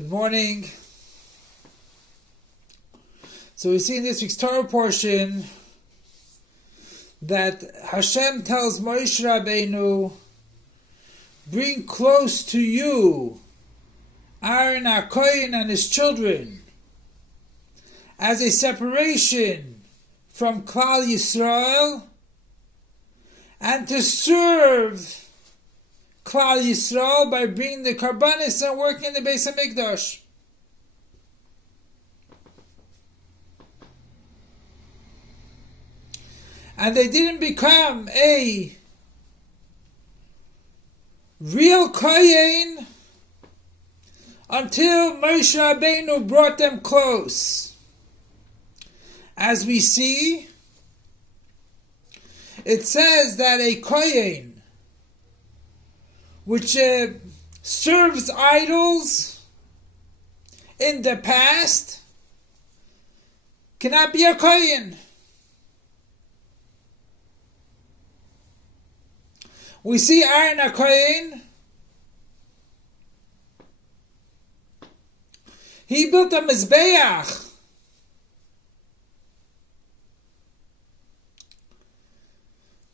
Good morning. So we see in this week's Torah portion that Hashem tells Moshe Rabbeinu, bring close to you Aaron HaKohen and his children as a separation from Klal Yisrael, and to serve Klal Yisrael by bringing the Karbanis and working in the Beis HaMikdash. And they didn't become a real Kohen until Moshe Rabbeinu brought them close. As we see, it says that a Kohen which serves idols in the past cannot be a Kohen. We see Aaron HaKohen. He built a Mizbeach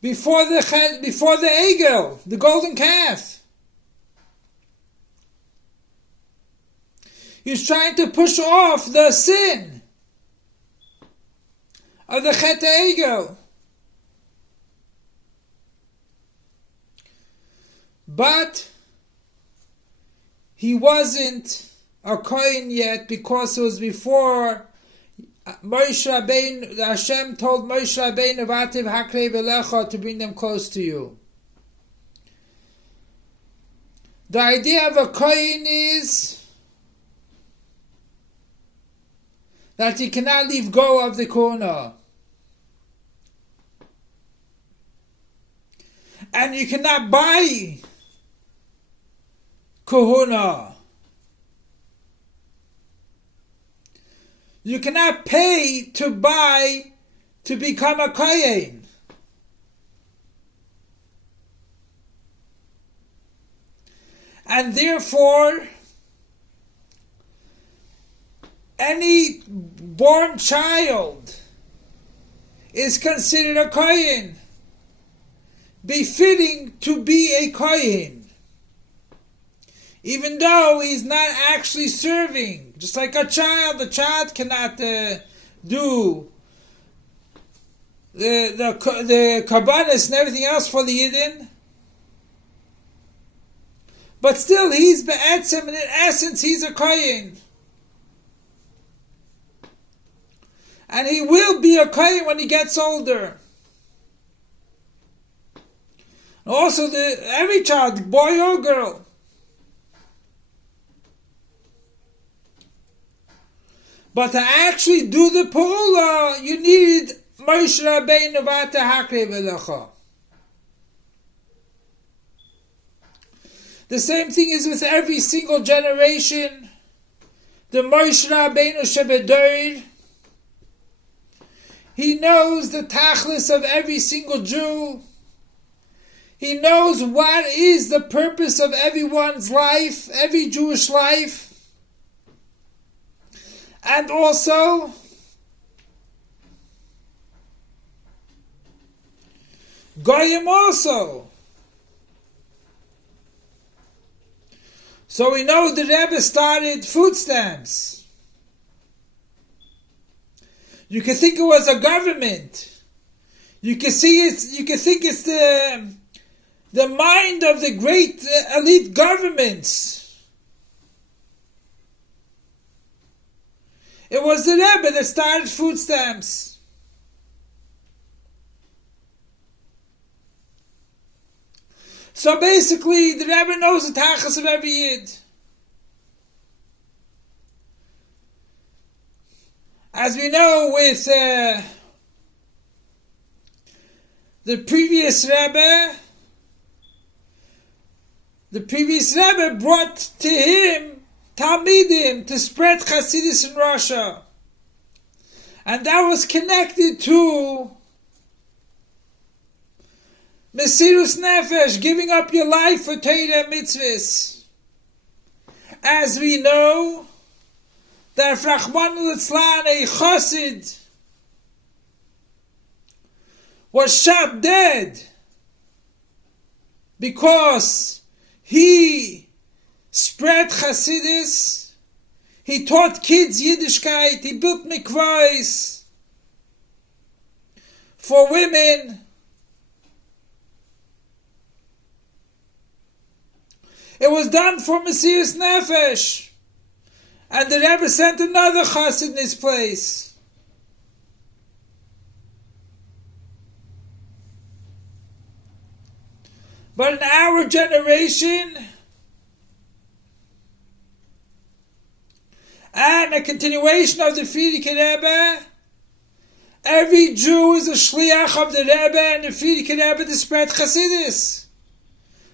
before the Egel, the golden calf. He was trying to push off the sin of the Chet Egel. But he wasn't a Kohen yet because it was before Moshe Rabbeinu. Hashem told Moshe Rabbeinu, "Vativ hakrei v'lecha," to bring them close to you. The idea of a Kohen is that he cannot leave go of the Kohuna. And you cannot buy Kohuna. You cannot pay to buy to become a Kohen. And therefore, any born child is considered a Kohen, befitting to be a Kohen, even though he's not actually serving. Just like a child cannot do the Karbanis and everything else for the Yidden, but still he's be'etzem, and in essence he's a Kohen. And he will be a Kohen when he gets older. Also, every child, boy or girl. But to actually do the Pula, you need Moshe Rabbeinu v'ata hakrei v'lecha. The same thing is with every single generation. The Moshe Rabbeinu shebedoir, he knows the tachlis of every single Jew. He knows what is the purpose of everyone's life, every Jewish life. And also, Goyim also. So we know the Rebbe started food stamps. You can think it was a government. You can think it's the mind of the great elite governments. It was the Rebbe that started food stamps. So basically, the Rebbe knows the tachas of every Yid. As we know with the previous Rebbe brought to him Talmidim to spread Hasidus in Russia. And that was connected to Mesirus Nefesh, giving up your life for Torah mitzvahs. as we know, that Rachmana litzlan, a chassid, was shot dead because he spread Hasidus, he taught kids Yiddishkeit, he built mikvahs for women. It was done for Mesiras Nefesh, and the Rebbe sent another chassid in his place. But in our generation, and a continuation of the Frierdiker Rebbe, every Jew is a shliach of the Rebbe and the Frierdiker Rebbe to spread Chassidus,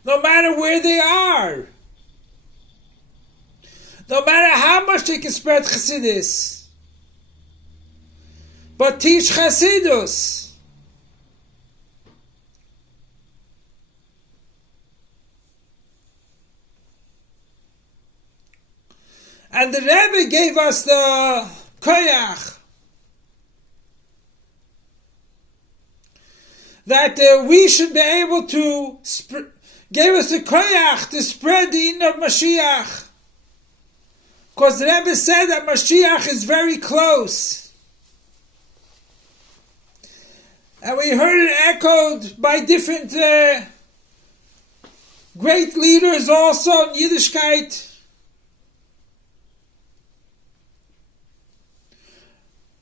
no matter where they are, no matter how much they can spread Chassidus, but teach Chassidus. And the Rebbe gave us the koyach that we should be able to gave us the koyach to spread the in of Mashiach, because the Rebbe said that Mashiach is very close, and we heard it echoed by different great leaders also in Yiddishkeit.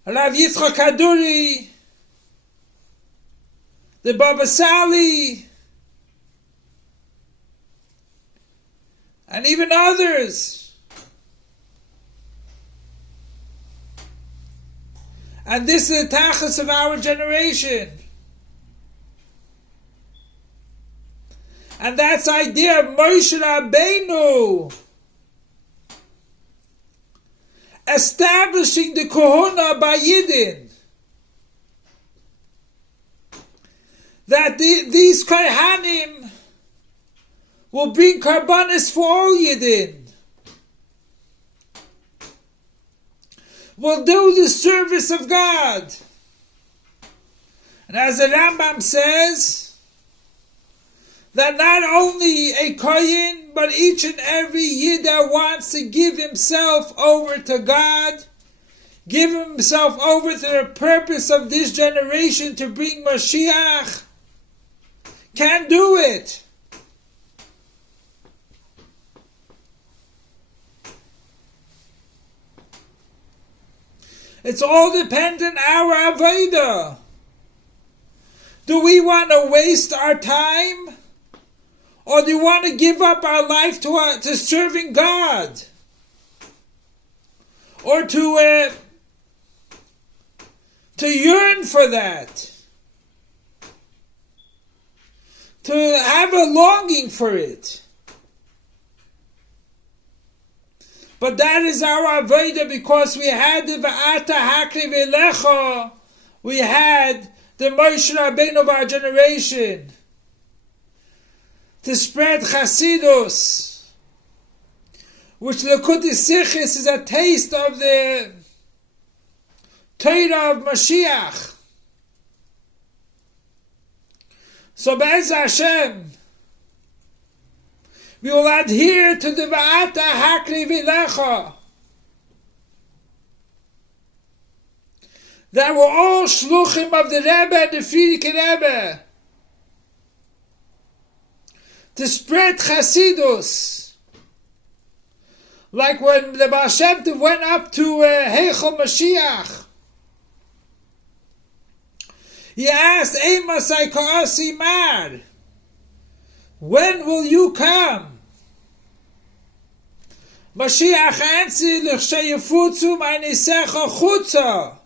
Rav Yitzchak Kaduri, the Baba Sali, and even others. And this is the tachlis of our generation. And that's the idea of Moshe Rabbeinu establishing the kohuna by Yidden, that these kohanim will bring karbanis for all Yidden, will do the service of God. And as the Rambam says, that not only a kohen, but each and every Yid that wants to give himself over to God, give himself over to the purpose of this generation to bring Mashiach, can do it. It's all dependent on our avodah. Do we want to waste our time? Or do you want to give up our life to serving God? Or to yearn for that? To have a longing for it? But that is our avodah, because we had the Va'ata Hakri V'lecha, we had the Moshe Rabbeinu of our generation, to spread Chasidus, which Lekutei Sichos is a taste of the Torah of Mashiach. So Be'ez Hashem, we will adhere to the Va'ata Hakri V'lecha, that we're all shluchim of the Rebbe and the Frierdiker Rebbe, to spread Chasidus. Like when the Baal Shem Tov went up to Heichal Mashiach, he asked, Eimas Ka'asi Mar, when will you come? Mashiach answered, L'chsheyefutzu ma'nisecha chutza.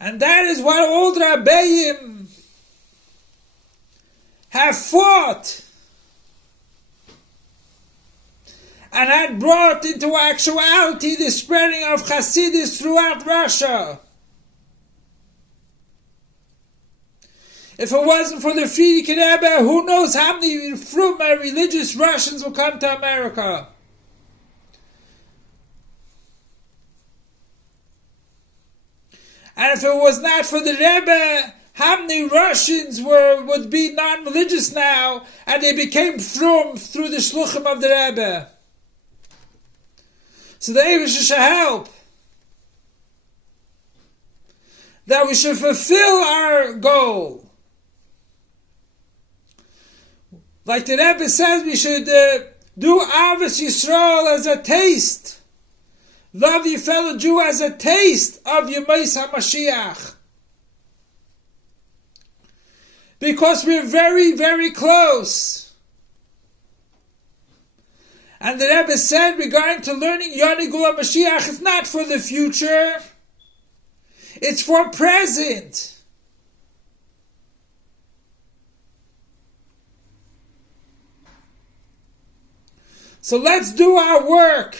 And that is what old Rabbeim have fought and had brought into actuality the spreading of Hasidus throughout Russia. If it wasn't for the Friedrich Rebbe, who knows how many from religious Russians will come to America. And if it was not for the Rebbe, how many Russians would be non-religious now, and they became frum through the shluchim of the Rebbe. So the Eibusher should help that we should fulfill our goal. Like the Rebbe says, we should do Avos Yisrael as a taste. Love your fellow Jew as a taste of Yemais HaMashiach. Because we're very, very close. And the Rebbe said regarding to learning Yoni Geulah Mashiach, it's not for the future. It's for present. So let's do our work.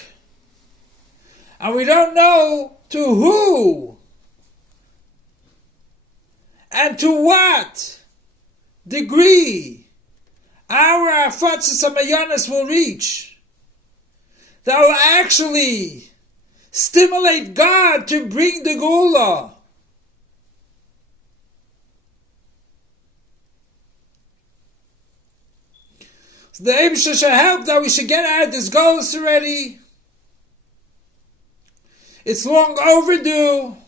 And we don't know to who and to what degree our Afatzis Amayanis will reach. That will actually stimulate God to bring the Geulah. So the Eibusher should help that we should get out of this Geulah already. It's long overdue.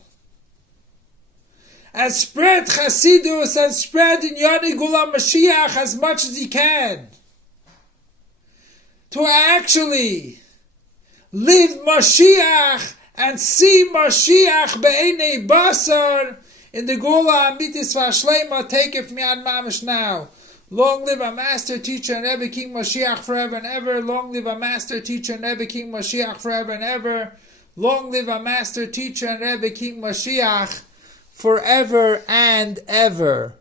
And spread Chasidus and spread in Yoni Geulah Mashiach as much as you can. To actually live Mashiach and see Mashiach be'enei basar in the Geulah Amitis V'Ashleima. Take it from Yad Mamish now. Long live our master, teacher, and Rebbe King Mashiach forever and ever. Long live our master, teacher, and Rebbe King Mashiach forever and ever. Long live our master, teacher, and Rebbe King Mashiach forever and ever.